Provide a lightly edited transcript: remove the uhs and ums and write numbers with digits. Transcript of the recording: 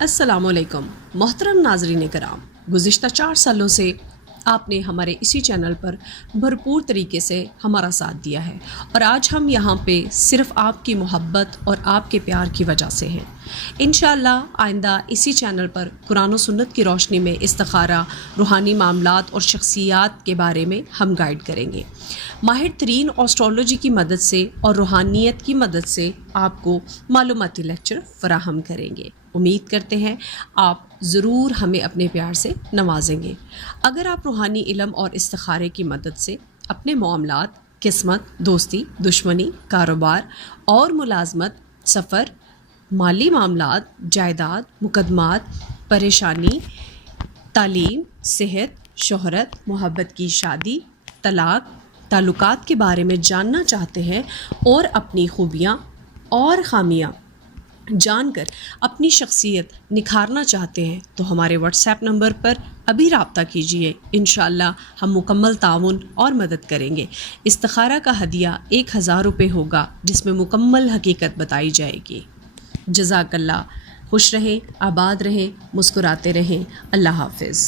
السلام علیکم محترم ناظرین کرام، گزشتہ 4 سالوں سے آپ نے ہمارے اسی چینل پر بھرپور طریقے سے ہمارا ساتھ دیا ہے، اور آج ہم یہاں پہ صرف آپ کی محبت اور آپ کے پیار کی وجہ سے ہیں۔ انشاءاللہ آئندہ اسی چینل پر قرآن و سنت کی روشنی میں استخارہ، روحانی معاملات اور شخصیات کے بارے میں ہم گائیڈ کریں گے۔ ماہر ترین اسٹرالوجی کی مدد سے اور روحانیت کی مدد سے آپ کو معلوماتی لیکچر فراہم کریں گے۔ امید کرتے ہیں آپ ضرور ہمیں اپنے پیار سے نوازیں گے۔ اگر آپ روحانی علم اور استخارے کی مدد سے اپنے معاملات، قسمت، دوستی، دشمنی، کاروبار اور ملازمت، سفر، مالی معاملات، جائیداد، مقدمات، پریشانی، تعلیم، صحت، شہرت، محبت کی شادی، طلاق، تعلقات کے بارے میں جاننا چاہتے ہیں اور اپنی خوبیاں اور خامیاں جان کر اپنی شخصیت نکھارنا چاہتے ہیں تو ہمارے واٹس ایپ نمبر پر ابھی رابطہ کیجئے۔ انشاءاللہ ہم مکمل تعاون اور مدد کریں گے۔ استخارہ کا ہدیہ 1000 روپے ہوگا، جس میں مکمل حقیقت بتائی جائے گی۔ جزاک اللہ۔ خوش رہیں، آباد رہیں، مسکراتے رہیں۔ اللہ حافظ۔